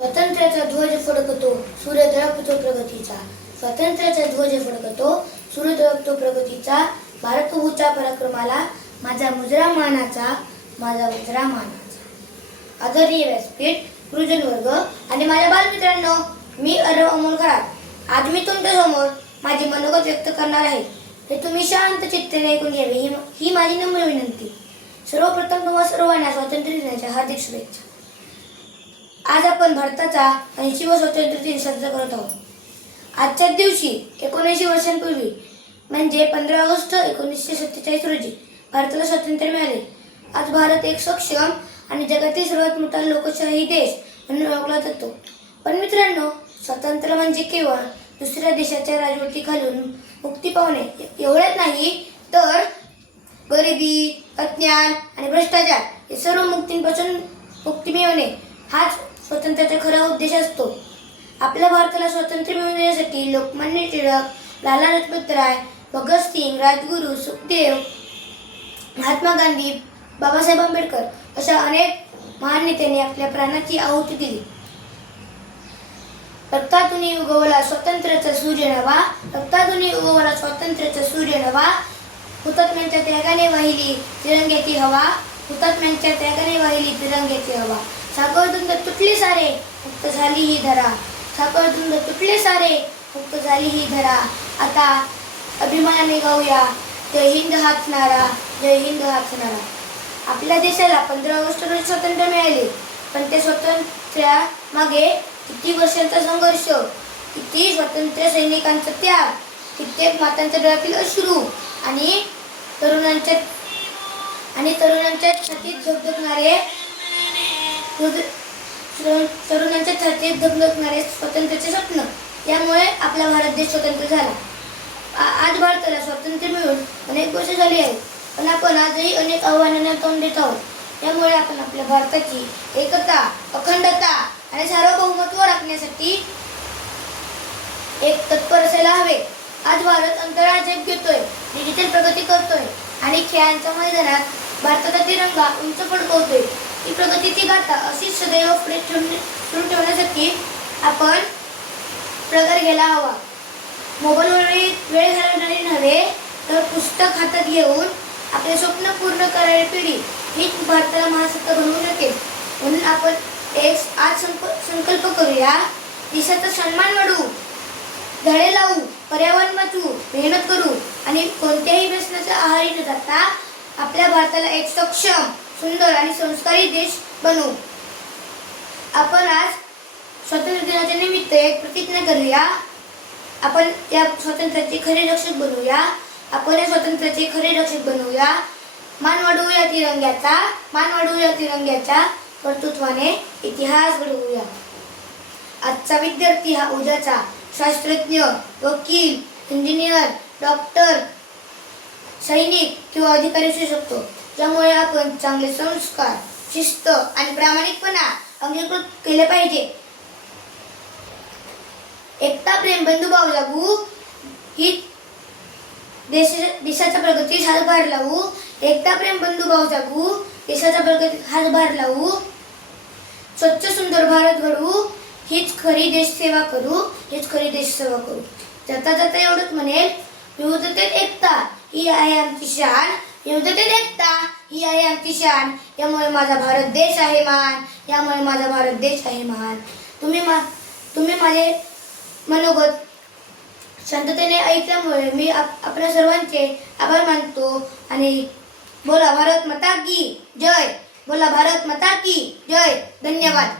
स्वातंत्र्याचा ध्वज फडकतो, सूर्य दळपतो प्रगतीचा. स्वातंत्र्याचा ध्वज फडकतो, सूर्य दळपतो प्रगतीचा. भारत उचा पराक्रमाला, माझा मुजरा मानाचा, माझा मुजरा मानाचा. आदरणीय व्यासपीठ, गुरुजन वर्ग आणि माझ्या बालमित्रांनो, मी अरव अमोल खरात. आज मी तुमच्यासमोर माझी मनोगत व्यक्त करणार आहे. हे तुम्ही शांत चित्ताने ऐकून घ्यावे ही माझी नम्र विनंती. सर्वप्रथम तुम्हा सर्वांना स्वातंत्र्य दिनाच्या हार्दिक शुभेच्छा. आज आपण भारताचा 80वा स्वातंत्र्य दिन साजरा करत आहोत. आजच्याच दिवशी 79 वर्षांपूर्वी म्हणजे 15 ऑगस्ट 1947 रोजी भारताला स्वातंत्र्य मिळाले. आज भारत एक सक्षम आणि जगातील सर्वात मोठा लोकशाही देश म्हणून ओळखला जातो. पण मित्रांनो, स्वातंत्र्य म्हणजे केवळ दुसऱ्या देशाच्या राजवटी घालून मुक्ती पावणे एवढेच नाही, तर गरिबी, अज्ञान आणि भ्रष्टाचार हे सर्व मुक्तींपासून मुक्ती मिळवणे हाच स्वातंत्र्याचा खरा उद्देश असतो. आपल्या भारताला स्वातंत्र्य मिळवून देण्यासाठी लोकमान्य टिळक, लाला लजपत राय, भगतसिंग, राजगुरू, सुखदेव, महात्मा गांधी, बाबासाहेब आंबेडकर अशा अनेक महान नेत्यांनी आपल्या प्राणाची आहुती दिली. रक्तातून उगवला स्वातंत्र्याचा सूर्य नवा, रक्तातून उगवला स्वातंत्र्याचा सूर्य नवा. हुतात्म्यांच्या त्यागाने वाहिली तिरंग्याची हवा, हुतात्म्यांच्या त्यागाने वाहिली तिरंग्याची हवा. साखळधुंद तुटले सारे, मुक्त झाली ही धरा. साखळधुंद तुटले सारे, मुक्त झाली ही धरा. आता अभिमानाने गाऊया, जय हिंद हाच नारा, जय हिंद हाच नारा. आपल्या देशाला 15 ऑगस्ट रोजी स्वातंत्र्य मिळाले, पण ते स्वातंत्र्या मागे किती वर्षांचा संघर्ष, किती स्वातंत्र्य सैनिकांचा त्याग, कित्येक मातांच्या डोळ्यातील अश्रू आणि तरुणांच्या छातीत धगधगणारे स्वातंत्र्याचे स्वप्न, यामुळे आपला भारत देश स्वतंत्र झाला. आज भारताला स्वातंत्र्य मिळून अनेक वर्ष झाली आहेत, पण आपण आजही अनेक आव्हानांना तोंड देत आहोत. त्यामुळे आपण आपल्या भारताची एकता, अखंडता आणि सार्वभौमत्व राखण्यासाठी एक तत्पर असायला हवे. आज भारत अंतराळ जग घेतोय, डिजिटल प्रगती करतोय आणि खेळांच्या मैदानात भारताचा तिरंगा उंच फडकवतोय. ही प्रगतीची गाथा अशीच सदैव पुढे सुरू ठेवण्यासाठी आपण प्रकार घ्यायला हवा. मोबाईलवर वेळ घालवणारी नव्हे, तर पुस्तक हातात घेऊन आपले स्वप्न पूर्ण करणारी पिढी हीच भारताला महासत्ता बनवू शकेल. म्हणून आपण आज संकल्प करूया, देशाचा सन्मान वाढवू, झाडे लावू, पर्यावरण वाचवू, मेहनत करू आणि कोणत्याही व्यसनाच्या आहारी न जाता आपल्या भारताला एक सक्षम, सुंदर आणि संस्कारी देश बनवू. आपण आज स्वातंत्र्य दिनाच्या निमित्त एक प्रतिज्ञा करूया. आपण या स्वातंत्र्याचे खरे रक्षक बनवूया. आपण या स्वातंत्र्याचे खरे रक्षक बनवूया. मान वाढवूया तिरंग्याचा, मान वाढवूया तिरंग्याच्या. कर्तृत्वाने इतिहास घडवूया. आजचा विद्यार्थी हा उद्याचा शास्त्रज्ञ, वकील, इंजिनियर, डॉक्टर, सैनिक किंवा अधिकारी असू शकतो. त्यामुळे आपण चांगले संस्कार, शिस्त आणि प्रामाणिकपणा अंगीकृत केले पाहिजे. एकता, प्रेम, बंधुभाव जागू, ही देशाच्या प्रगतीस हातभार लावू. एकता, प्रेम, बंधुभाव जागू, देशाच्या प्रगतीत हातभार लावू. स्वच्छ सुंदर भारत घडवू, हीच खरी देशसेवा करू, हीच खरी देशसेवा करू. जाता जाता एवढंच म्हणेल, विविधतेत एकता ही आहे आमची शान, विविधतेत एकता ही आहे आमची शान. यामुळे माझा भारत देश आहे महान, यामुळे माझा भारत देश आहे महान. तुम्ही माझे मनोगत शांततेने ऐकल्यामुळे मी आपल्या सर्वांचे आभार मानतो. आणि बोला भारत माता की जय, बोला भारत माता की जय. धन्यवाद.